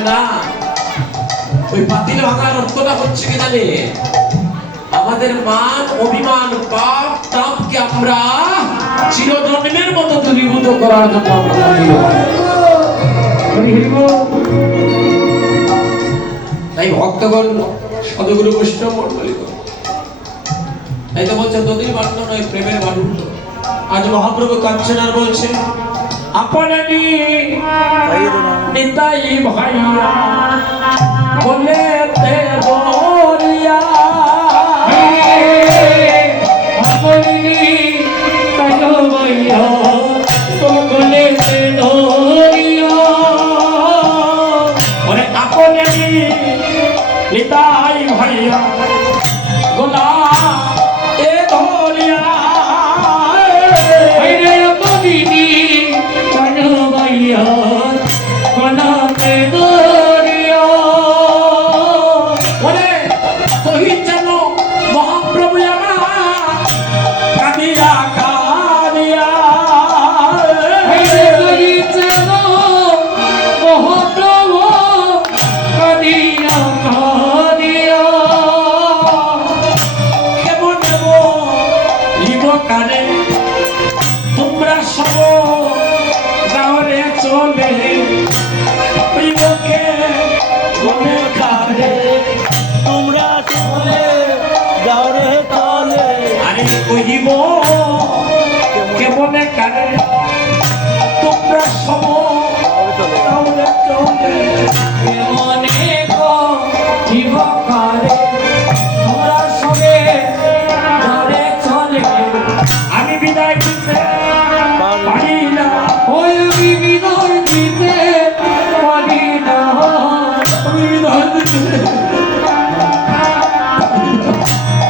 না ওই পাতিল ভাঙার অর্থটা হচ্ছে কি জানে আমাদের মান অভিমান পাপ তাপকে আমরা চিরজন্মের মতো দূরীভূত করার জন্য আমরা তাই ভক্তগণ সদগুরু বৈষ্ণব মণ্ডলীগণ তাই তো বলছে নদীর বাণ্য নয় প্রেমের বাণুল্য। আজ মহাপ্রভু কাঞ্চনার বলছেন আপনি নিতাই ভাইয়া বলে তে বলিয়া আপনি নিতাই ভাইয়া বলে তে ধরিয়া ওরে আপনি নিতাই ভাইয়া গোলা এ ধরিয়া তোমরা সব গাওরে চলে প্রিয়কে মনে কারে তোমরা চলে গাওরে চলে আরে কইব কেমনে কারে তোমরা সব গাওরে চলে কেমনে কইব কারে তোমরা সবে গাওরে চলে আমি বিদায় দিতে পারি না ওই বিদায় দিতে পারি না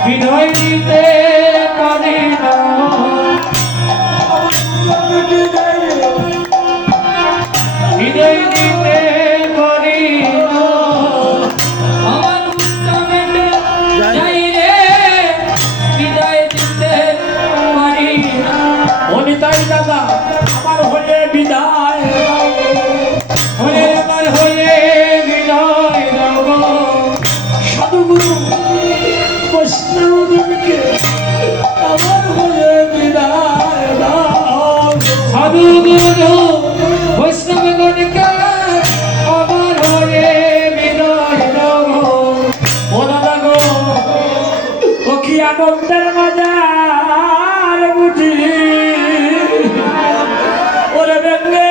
বিদায় দিতে পারি না বিদায় দিতে পারি না আমার উত্তমে যাই রে বিদায় দিতে পারি না অনিতাই দাদা আমার হয়ে বিদায় হয়ে আমার হয়ে বিদায় দাও সাধুগুরু বৈষ্ণবদেবকে আমার হয়ে বিদায় দাও সাধুগুরু বৈষ্ণবগণকে আমার হয়ে বিদায় দাও ও দাদা গো ও কি আনন্দের বাজার বুঝি ওরে বেঙ্গে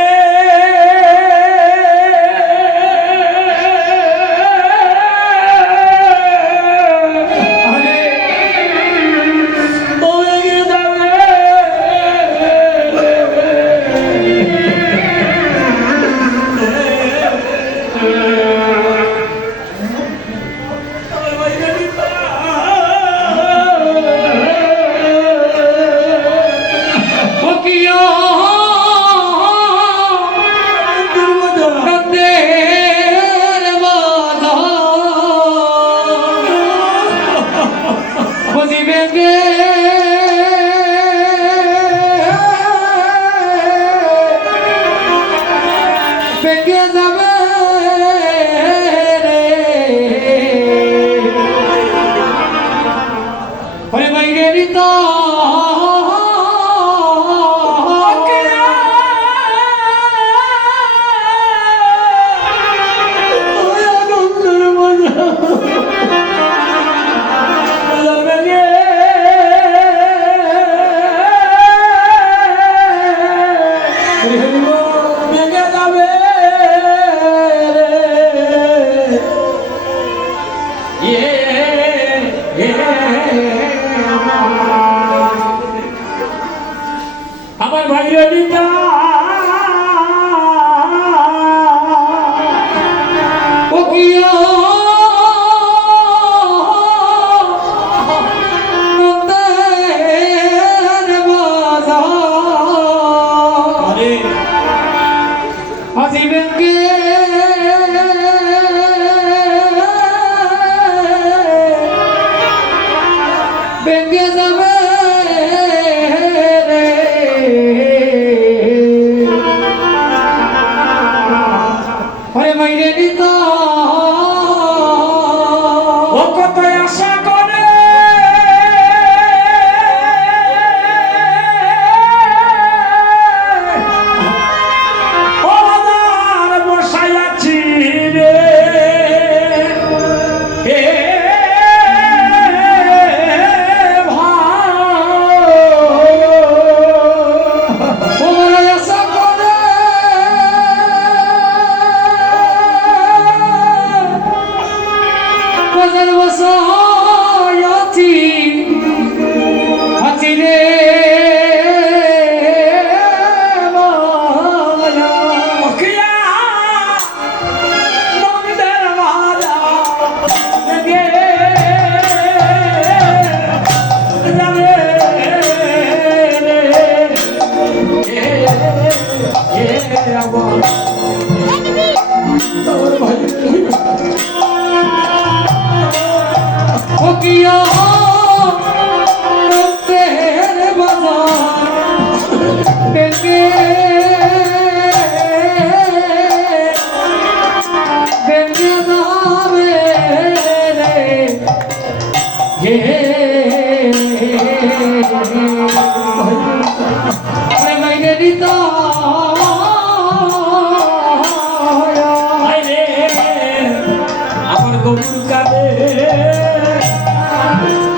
গরুর কাঁদে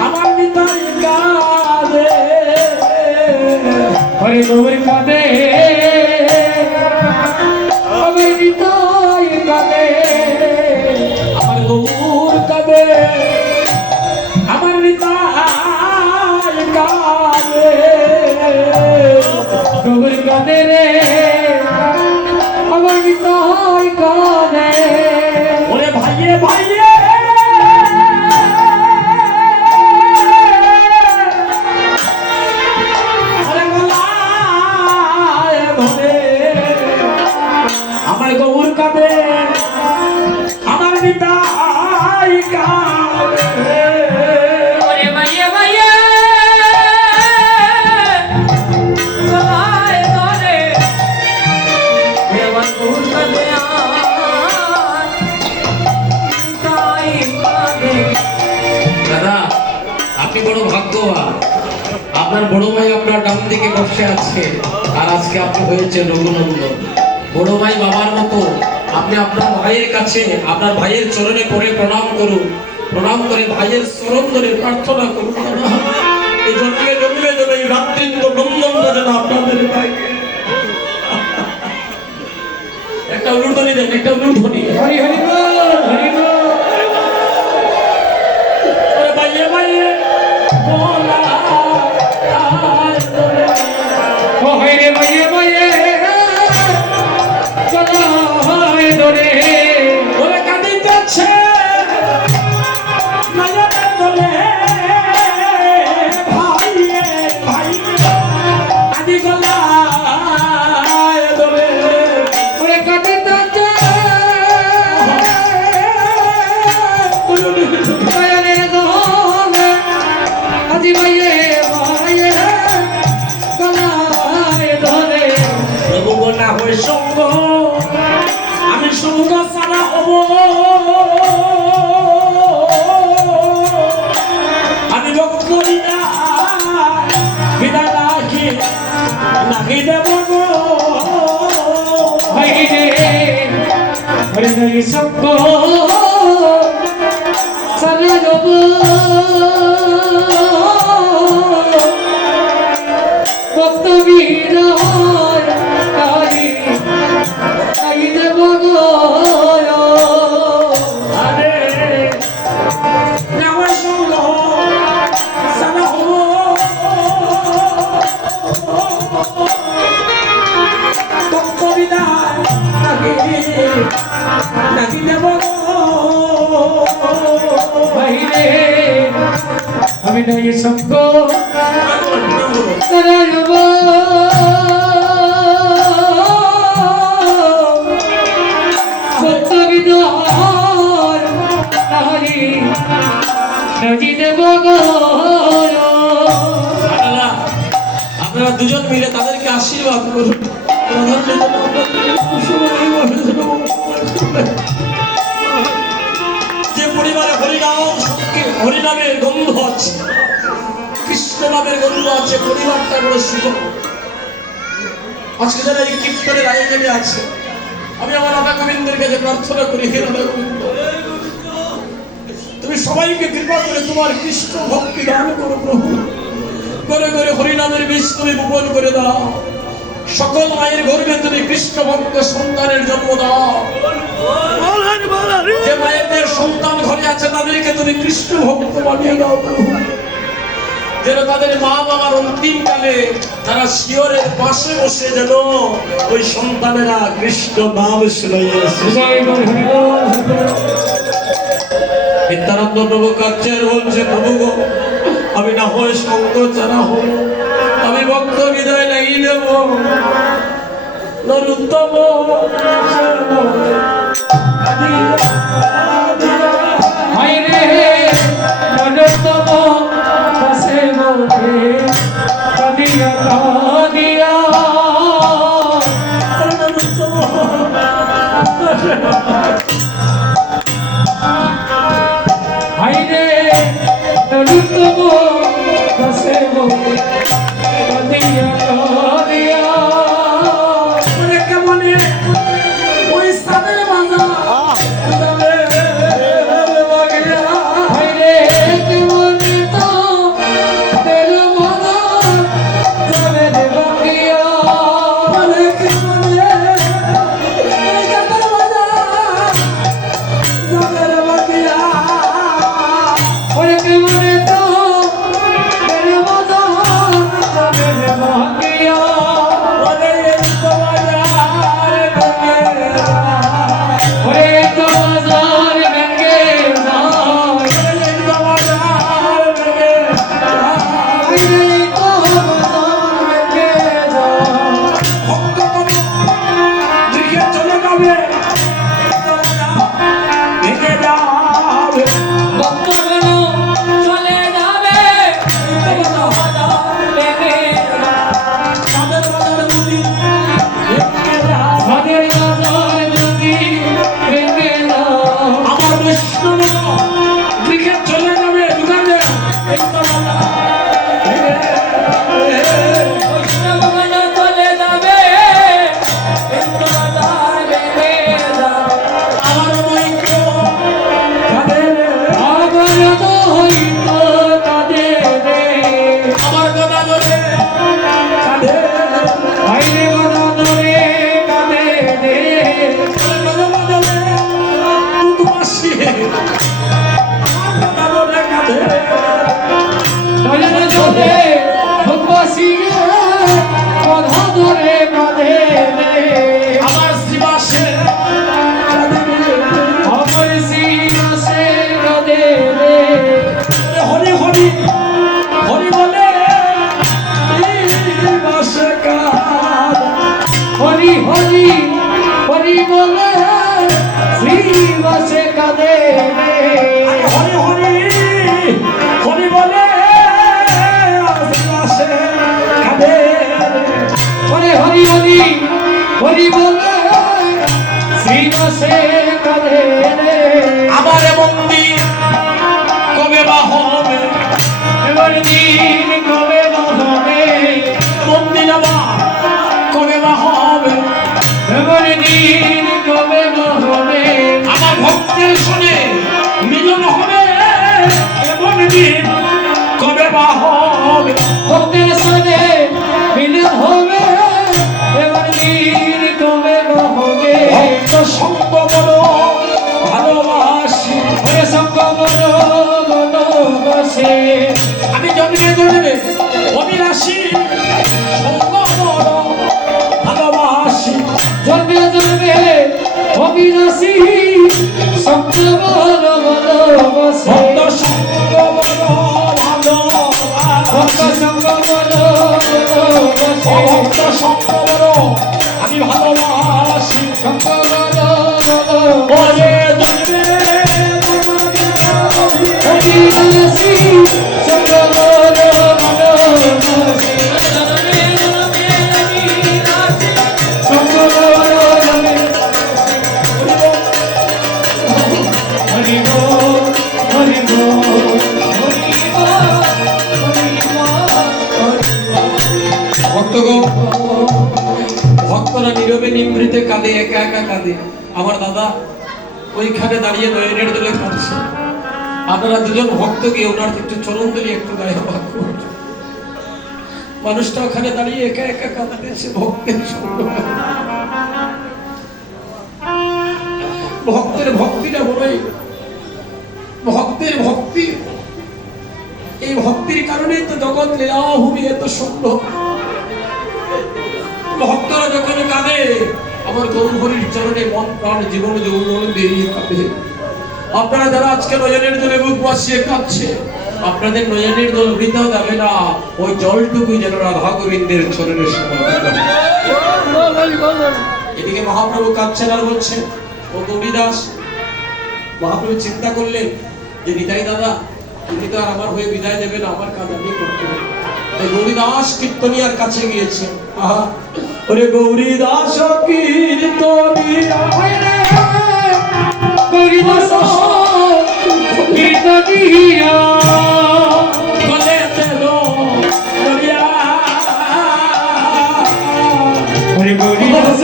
আমার নিতাই কাঁদে হরে গৌর কাঁদে আমার নিতাই কাঁদে আমার গরুর কাঁদে আমার নিতাই কাঁদে গৌর কাঁদে রে আমার নিতাই কাঁদে ওরে ভাইয়ে ভাইয়ে ওরে গলায় ধরে আমার গৌর কাঁদে আমার নিতাই কাঁদে ওরে ভাইয়া ভাইয়া গলায় ধরে আমার গৌর কাঁদে তাই কাঁদে দাদা আপনি বড় ভাগ্যবান আপনার বড় ভাই আপনার ডান দিকে বসে আছে আর আজকে আপনি হয়েছেন রঘুনন্দন বড় ভাই বাবার মতো আপনি আপনার ভাইয়ের কাছে আপনার ভাইয়ের চরণে পড়ে প্রণাম করুন প্রণাম করে ভাইয়ের চরণ ধরে প্রার্থনা করুন দাদা এই জন্মে জন্মে জন্মে এই ভ্রাতৃত্ব বন্ধন যেন আপনাদের ভাইকে একটা উলুধ্বনি দেন একটা উলুধ্বনি হরি হরি বল হরি বল ওরে ভাইয়ে ভাইয়ে বলা ও হরে ভাইয়া ভাইয়া গলায় ধরে ওরে কাঁদিতেছে নয়নে তোলে ভাইয়ে ভাইয়ে কাঁদি গলায় তোলে ওরে কাঁদিতেছে দয়ালের দোলে আজি ভাইয়ে ভাইয়ে গলায় ধরে প্রভু গোনা হয়ে সঙ্গ আমি সঙ্গ সারা হব আমি ভক্ত করি না বিনা রাখি নাকি দেব গো হরে হরে হরে সঙ্গ সারা দেব ভক্ত বিরায় কারি তাই দেব গো আরে আমার সঙ্গ সারা হব ভক্ত বিনা নাকি দেব গো বাইরে আমি নাই সঙ্গ সারা দেব ভক্ত বিরায় কারি তাই দেব গো আপনারা আপনারা দুজন মিলে তাদেরকে আশীর্বাদ করুন যে পরিবারে হরিনামের গন্ধ আছে কৃষ্ণ নামের গন্ধ আছে পরিবারটা বড় সুখ আজকে যারা এই কীর্তনের আয়োজনে আছে আমি আমার রাধা গোবিন্দের কাছে প্রার্থনা করি হে রাধা গোবিন্দ তুমি সবাইকে কৃপা করে তোমার কৃষ্ণ ভক্তি দান করো প্রভু করে করে হরিনামের বীজ তুমি বপন করে দাও সকল মায়ের গর্ভে তুমি কৃষ্ণ ভক্ত সন্তানের জন্ম দাও যে মায়েদের সন্তান ঘরে আছে তাদেরকে তুমি কৃষ্ণ ভক্ত বানিয়ে দাও প্রভু যেন তাদের মা বাবার অন্তিম কালে তারা শিয়রের পাশে বসে যেন ওই সন্তানেরা কৃষ্ণ নাম শুনাইয়াছে নিত্যানন্দ প্রভু কাচ্চের বলছে প্রভু গো আমি না হয় সঙ্গ ছাড়া হল আমি ভক্ত হৃদয় লাগিয়ে দেব নরুত্তম হায়রে নরতম পাশে মোরে কাদিয়া কাদিয়া হায়রে নরতম পাশে মোরে কাদিয়া কাদিয়া কেমন ওই স্থানের বাজার বসে কাঁদে হরি হরি হরি বলে আশ্রীবাসে কাঁদে। হরে হরি হরি হরি বলে শ্রীবাসে কাঁদে আমার মন্দির কবে বা হবে, এবার দিন কবে বা হবে মন্দির আমার কবে বা হবে, এবার দিন কবে বা হবে আমার ভক্তের সঙ্গে মিলন হবে, এমন দিন কবে বা হবে। ভক্তের সাথে মিলন হবে এবার দিন কবে বা হবে ভক্ত সঙ্গ বড় ভালোবাসি, ওরে সঙ্গ বড় ভালোবাসে আমি জন্মে জন্মে অবিনাশী সঙ্গ বড় ভালোবাসি। জন্মে জন্মে অবিনাশী সঙ্গ বড় ভালোবাসে ভক্ত সঙ্গ বড় ভক্ত ভালোবাসি, সঙ্গ বড় ভালোবাসে ভক্ত সঙ্গ বড় আমি ভালোবাসি। সঙ্গ বড় ভালোবাসে ওরে জন্মে অবিনাশী সঙ্গ বড় ভালোবাসে সঙ্গ বড় হরি বল হরি বল হরি বল হরি বল ভক্তগণ, ভক্তরা নীরবে নিভৃতে কাঁদে, একা একা কাঁদে। আমার দাদা ওইখানে দাঁড়িয়ে নয়নের জলে কাঁদছে। আপনারা দুজন ভক্ত গিয়ে ওনার একটু চরণ ধরে একটু গায়ে বাক করুন। মানুষটা ওখানে দাঁড়িয়ে একা একা কাঁদতেছে ভক্তের সঙ্গ। ভক্তের ভক্তিটা বড়ই, ভক্তের ভক্তি, এই ভক্তির কারণেই তো জগৎ লীলাভূমি এত সুন্দর। ভক্তরা যখন কাঁদে আমার গৌরহরির চরণে মন প্রাণ জীবন যৌবন দিয়ে কাঁদে। আপনারা যারা আজকে নয়নের জলে বুক বাসিয়ে কাঁদছে, আপনাদের নয়নের জল বৃথা যাবে না, ওই জলটুকুই যেন রাধা গোবিন্দের চরণে সমর্পিত। এদিকে মহাপ্রভু কাঁদছেন আর বলছেন, ও গৌরীদাস। মহাপ্রভু চিন্তা করলেন যে বিদায় দাদা তুমি তো আর আমার হয়ে বিদায় দেবে না, আমার কাজ আমি করতে হবে। তাই গৌরীদাস কীর্তনিয়ার কাছে গিয়েছে। আহা, ওরে গৌরীদাস কীর্তনিয়া গরিদাস কীর্তনিয়া গলেতে দরিয়া, হরে গরিদাস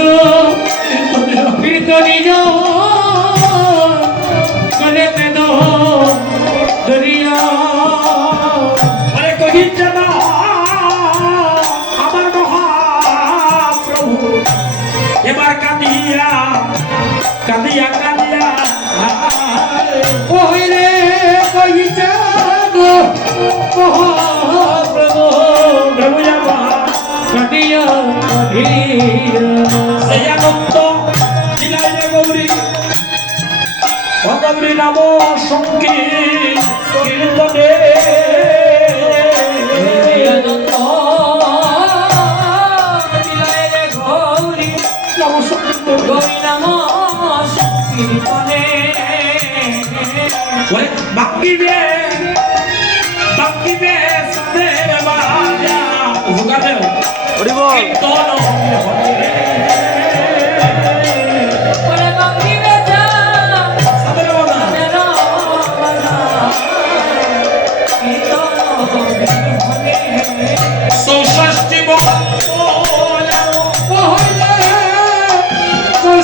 কীর্তনিয়া গলেতে দরিয়া ওরে কহিছে না আমার মহাপ্রভু এবার কাঁদিয়া কাঁদিয়া কাঁদিয়া ওরে কইছে গো মহাপ্রভু প্রভু আমার কাটিয়া কাটিয়া সেই আনন্দ দিলাই রে গৌরী, ও গৌরী নাম সংকীর্তনে নাম সংকীর্তনে ওরে বাকিবে বাকিবে সাদের বাজা উগাবে হরি বল কীর্তন হবে সাদের বাজা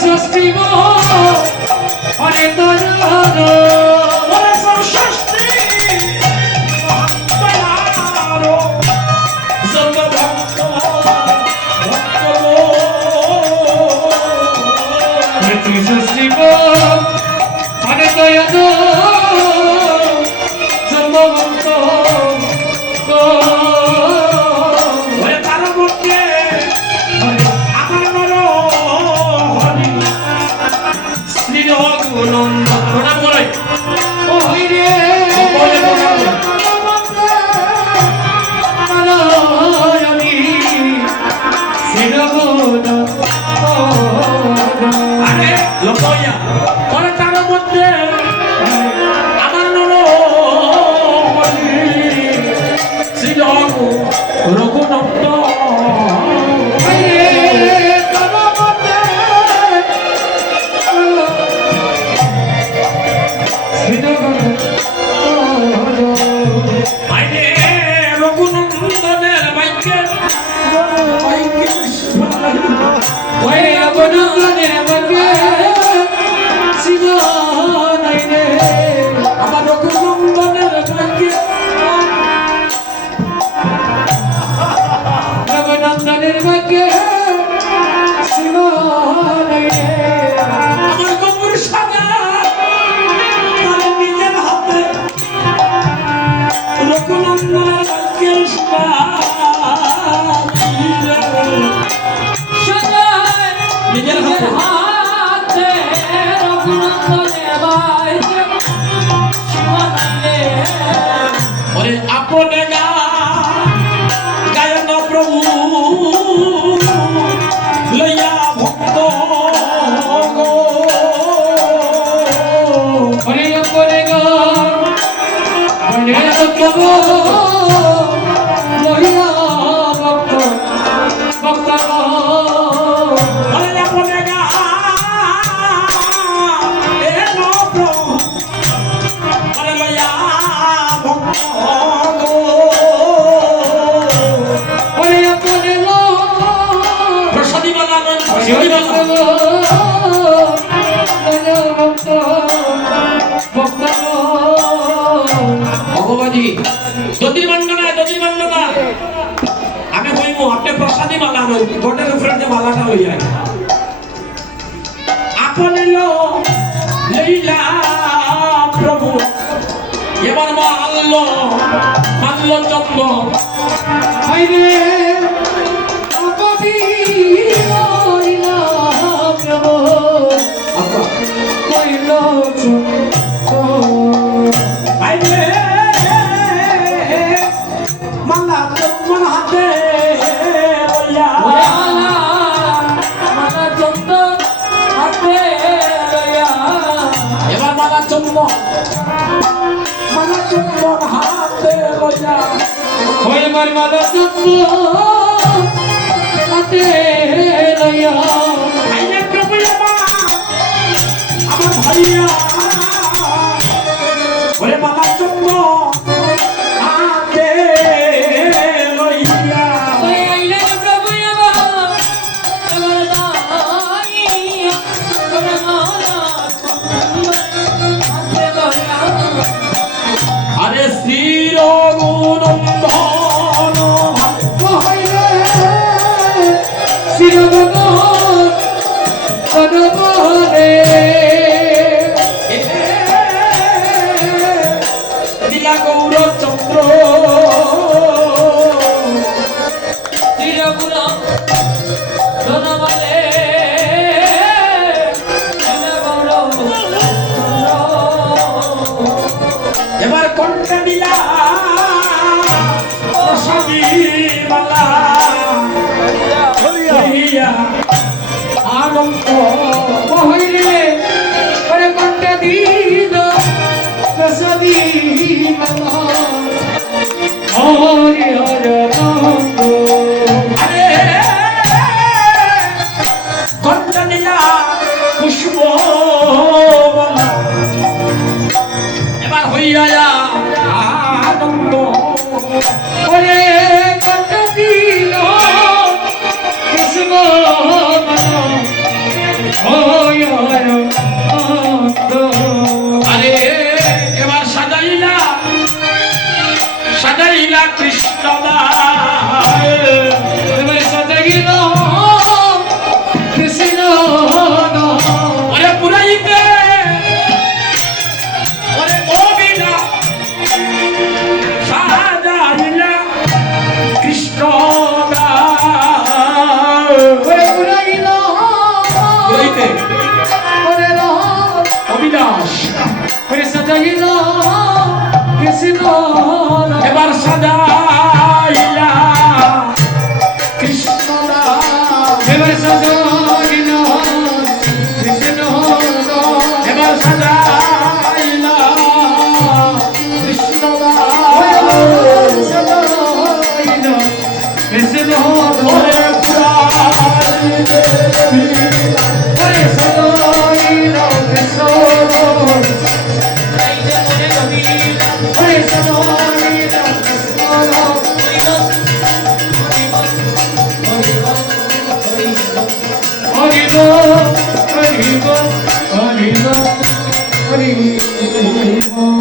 ষষ্ঠী হরে তোর ষষ্ঠী মহাত্মারো যত ভক্ত ভক্ত শিব হরে দয়াদ জন্মভক্ত ওরে তারা বলতে আমার নর হরি শ্রী রঘুনন্দ প্রণাম করে ওরে বলে প্রণাম করে আমি শিরগোনা আরে লোকয়া ওরে তারা ওরে আপনে গায়ন প্রভু লইয়া ভক্ত গো হরে করে গো হরে প্রভু লইয়া ভক্ত ভক্ত গো ওরে আপনে গায়ন প্রভু ওরে লইয়া ভক্ত গো হরে করে গো প্রসাদী বানানো হরে প্রভু লইয়া ভক্ত ভক্ত গো ভগবানী জ্যোতির্মণ্ডলা আমি কইব আপনি প্রসাদী মালা নই গোটের উপরে যে মালাটা লইয়া আপনি লইলা প্রভু এবার মাল্য চন্দ্র হইরে আপনি লইলা প্রভু কইল আইলে মালা চন্দ্র হাতে লইয়া মালা চন্দ্র হাতে লইয়া এবার মালা চন্দ্র হাতে লইয়া হইবার মালা চন্দ্র হাতে লইয়া আইলে প্রভু আমার ভাইয়া ওরে মালা চন্দ্র হাতে লইয়া ওই আইলে প্রভু আমার দাইয়া করে মালা হাতে লইয়া আরে শ্রীর গুণন্দন হইলে শিরগণ পদবরে দিলা গৌর চন্দ্র শিরগুণ ধনবলে এবার কণ্ঠে দিলা প্রসাদী মালা হইয়া আনন্দ হইলে পরে কণ্ঠে দিল প্রসাদী মালা হরি হর নন্দ আরে কণ্ঠে দিলা পুষ্প মালা এবার হইয়া আনন্দ ওরে কণ্ঠে দিল কৃষ্ণ হরি হর নন্দ আরে এবার সাজাইলা কৃষ্ণ এবার সাজাইল কৃষ্ণ ওরে পুরাইতে ওরে ও বিনা সাজাইলা কৃষ্ণ ওরে উড়াইল পুরাইতে ওরে রাম অবিনাশ ওরে সাজাইল কৃষ্ণ এবার সাজাইলা কৃষ্ণ এবার সাজাইল কৃষ্ণ এবার সাজাইলা কৃষ্ণ সাজাইল কৃষ্ণ ওরে পুরাইতে ওরে সাজাইল কৃষ্ণ ওরে সাজাইল হরিব হরিব হরিব হরিব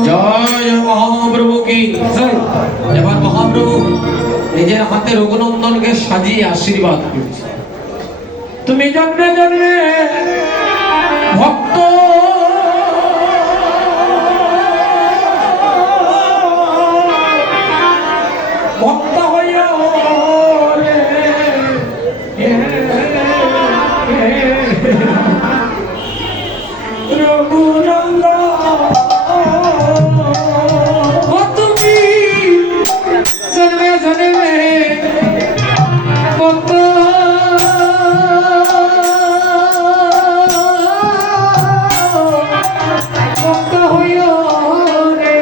জয় মহাপ্রভু কি জয়। এবার মহাপ্রভু নিজের হাতে রঘুনন্দনকে সাজিয়ে আশীর্বাদ করছে তুমি জন্মে জন্মে ভক্ত ভক্ত হইয়া রে রঘুনন্দন তুমি ভক্ত হইও রে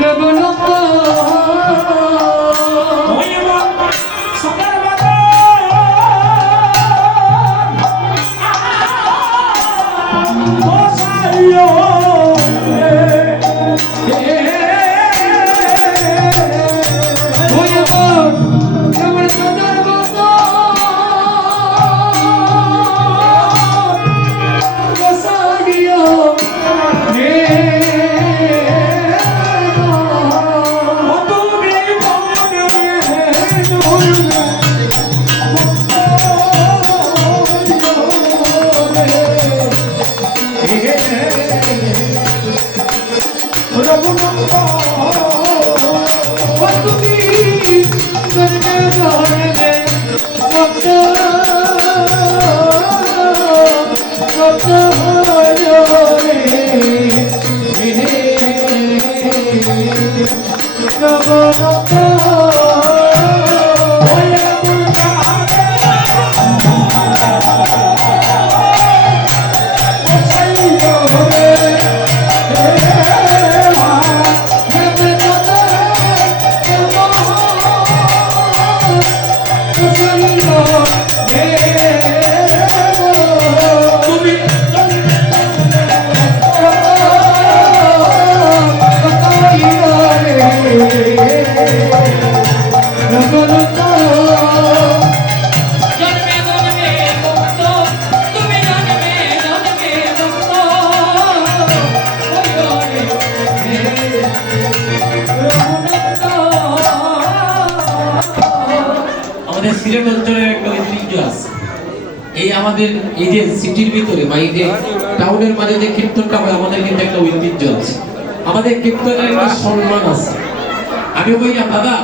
জগন্নাথ আমাদের এই যে সিটির ভিতরে বা এই যে টাউনের মাঝে যে কীর্তনটা হয় আমাদের কিন্তু একটা ঐতিহ্য আছে, আমাদের কীর্তনের একটা সম্মান আছে। আমি বললাম দাদা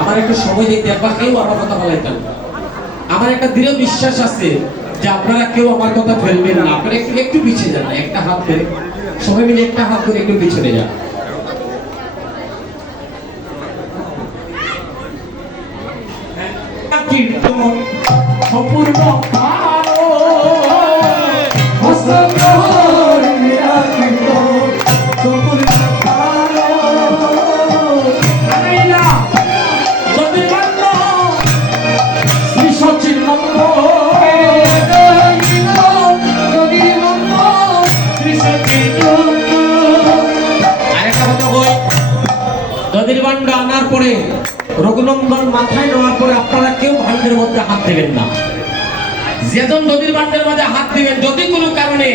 আমার একটু সময় দিতে বা কেউ আমার কথা বলাইতাম, আমার একটা দৃঢ় বিশ্বাস আছে যে আপনারা কেউ আমার কথা ফেলবেন না, আপনারা একটু একটু পিছিয়ে যান না, একটা হাত ধরে সবাই মিলে একটা হাত ধরে একটু পিছনে যান। কীর্তন সম্পূর্ণ আনার পরে রঘুনন্দন মাথায় নেওয়ার পরে আপনারা কেউ ভান্ডের মধ্যে হাত দেবেন না। যেজন নদীর ভান্ডের মধ্যে হাত দিবেন যদি কোনো কারণে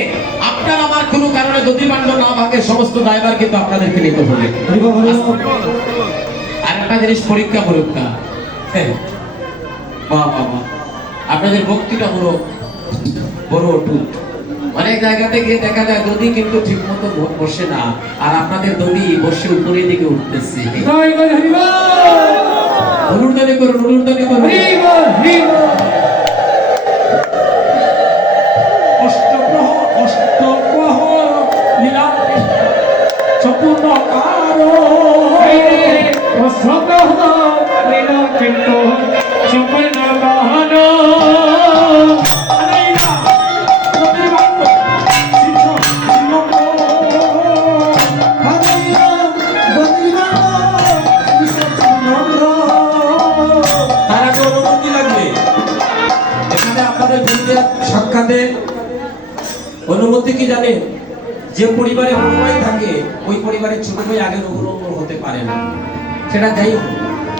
আপনার আমার কোনো কারণে নদী ভান্ড না ভাগে সমস্ত দায়ভার কিন্তু আপনাদেরকে নিতে হবে। আর একটা জিনিস পরীক্ষা পরীক্ষা আপনাদের ভক্তিটা বড় বড় অটুট। অনেক জায়গাতে গিয়ে দেখা যায় নদী কিন্তু ঠিক মতো বসে না, আর আপনাদের নদী বসে উপরের দিকে উঠতেছে। অনুর্দানি করুন, অনুর্দানি করুন। অষ্টপ্রহর লীলা সম্পূর্ণ কারো লীলা কিন্তু সম্পূর্ণ কারো সাক্ষাতে অনুমতি কি জানেন? যে পরিবারে বড় ভাই থাকে ওই পরিবারের ছোট ভাই আগে রঘুনন্দন হতে পারে না, সেটা যাই হোক।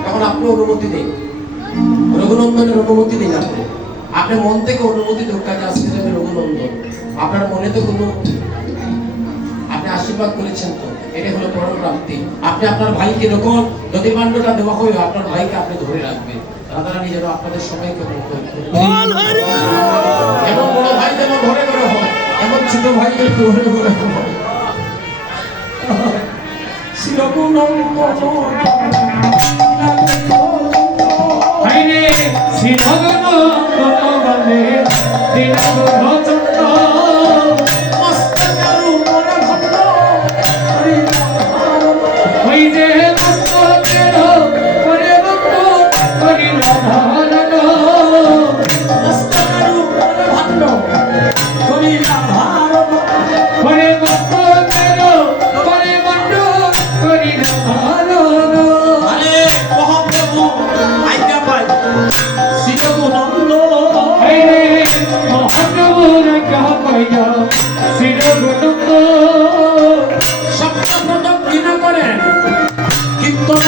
তখন আপনি অনুমতি দেন, রঘুনন্দনের অনুমতি দিন। আপনি মন থেকে অনুমতি দেন কাজে আসতে যাবে রঘুনন্দন। আপনার মনে তো কোনো আপনি আশীর্বাদ করেছেন তো এটা হলো পরম প্রাপ্তি। আপনি আপনার ভাইকে যখন নদীর মান্যটা দেওয়া হবে, আপনার ভাইকে আপনি ধরে রাখবেন। রাধারানী যেন আপনাদের সবাইকে এমন বড় ভাই যেন ঘরে ঘরে হয়, এমন ছোট ভাই একটু ঘরে ঘরে হয়। হাইরে শ্রীভগবান বলে দীনবন্ধ চন্দ্র ওই যে মস্তকের পরে ভক্ত করিল ধারণ পরে মস্তকের পরে মন্ড করিল ধারণ হাইরে মহাপ্রভুর আজ্ঞা পাইয়া শ্রীরঘুনন্দ সপ্তম প্রদক্ষিণা করেন, কীর্তন